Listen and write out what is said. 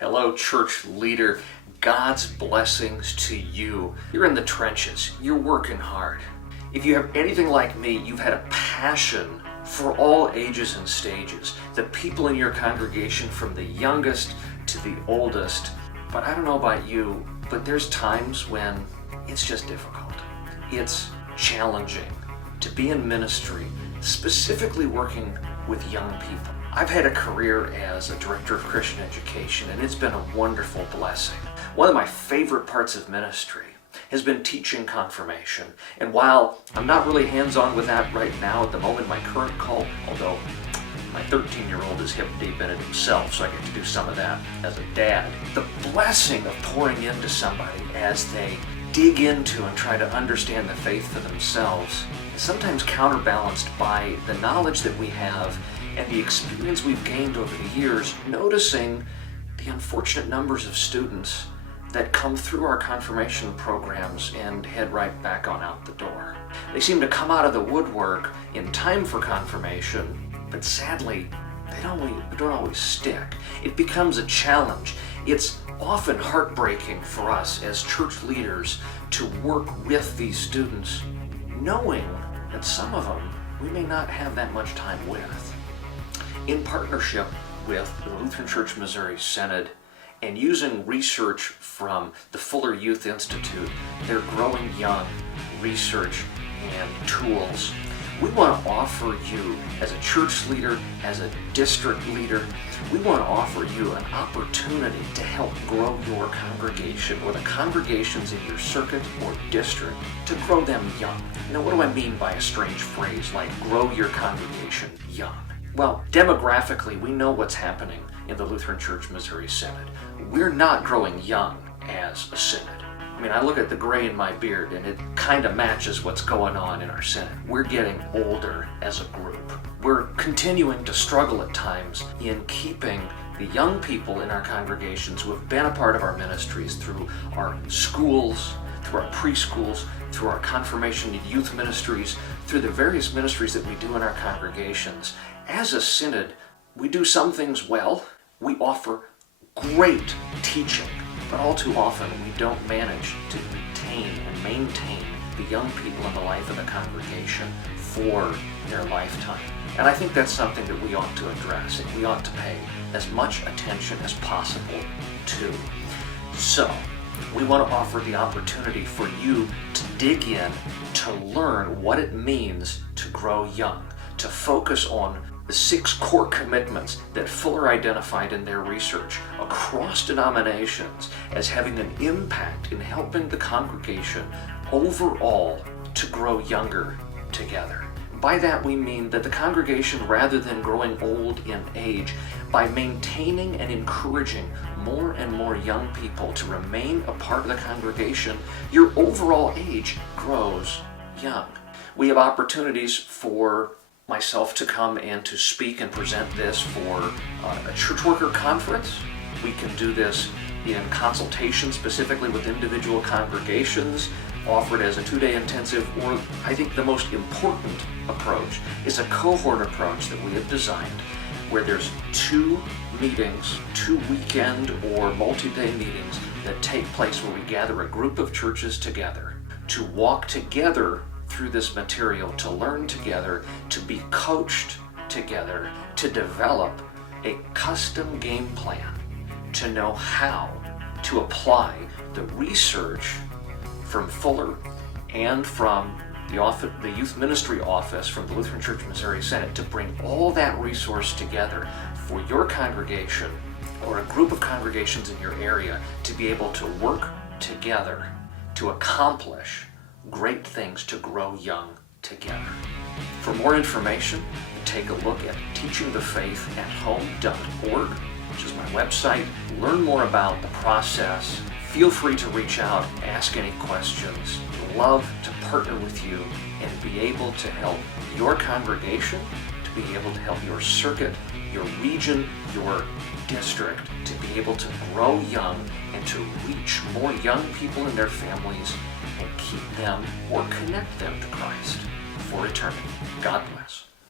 Hello, church leader. God's blessings to you. You're in the trenches. You're working hard. If you have anything like me, you've had a passion for all ages and stages. The people in your congregation, from the youngest to the oldest. But I don't know about you, but there's times when it's just difficult. It's challenging to be in ministry, specifically working with young people. I've had a career as a director of Christian education, and it's been a wonderful blessing. One of my favorite parts of ministry has been teaching confirmation. And while I'm not really hands-on with that right now at the moment, my current call, although my 13-year-old is hip deep in it himself, so I get to do some of that as a dad. The blessing of pouring into somebody as they dig into and try to understand the faith for themselves is sometimes counterbalanced by the knowledge that we have and the experience we've gained over the years, noticing the unfortunate numbers of students that come through our confirmation programs and head right back on out the door. They seem to come out of the woodwork in time for confirmation, but sadly, they don't always stick. It becomes a challenge. It's often heartbreaking for us as church leaders to work with these students, knowing that some of them we may not have that much time with. In partnership with the Lutheran Church Missouri Synod and using research from the Fuller Youth Institute, their Growing Young research and tools, we want to offer you as a church leader, as a district leader, we want to offer you an opportunity to help grow your congregation or the congregations in your circuit or district, to grow them young. Now, what do I mean by a strange phrase like grow your congregation young? Well, demographically, we know what's happening in the Lutheran Church Missouri Synod. We're not growing young as a synod. I mean, I look at the gray in my beard and it kind of matches what's going on in our synod. We're getting older as a group. We're continuing to struggle at times in keeping the young people in our congregations who have been a part of our ministries through our schools, through our preschools, through our confirmation and youth ministries, through the various ministries that we do in our congregations. As a synod, we do some things well. We offer great teaching, but all too often we don't manage to retain and maintain the young people in the life of the congregation for their lifetime. And I think that's something that we ought to address and we ought to pay as much attention as possible to. So, we want to offer the opportunity for you to dig in, to learn what it means to grow young, to focus on the 6 core commitments that Fuller identified in their research across denominations as having an impact in helping the congregation overall to grow younger together. By that we mean that the congregation, rather than growing old in age, by maintaining and encouraging more and more young people to remain a part of the congregation, your overall age grows young. We have opportunities for myself to come and to speak and present this for a church worker conference. We can do this in consultation specifically with individual congregations, offered as a 2-day intensive, or I think the most important approach is a cohort approach that we have designed where there's 2 meetings, 2 weekend or multi-day meetings that take place where we gather a group of churches together to walk together through this material, to learn together, to be coached together, to develop a custom game plan, to know how to apply the research from Fuller and from the Youth Ministry Office from the Lutheran Church Missouri Synod, to bring all that resource together for your congregation or a group of congregations in your area to be able to work together to accomplish great things to grow young together. For more information, take a look at teachingthefaithathome.org, which is my website. Learn more about the process. Feel free to reach out, ask any questions. We'd love to partner with you and be able to help your congregation, to be able to help your circuit, your region, your district, to be able to grow young and to reach more young people and their families and keep them or connect them to Christ for eternity. God bless.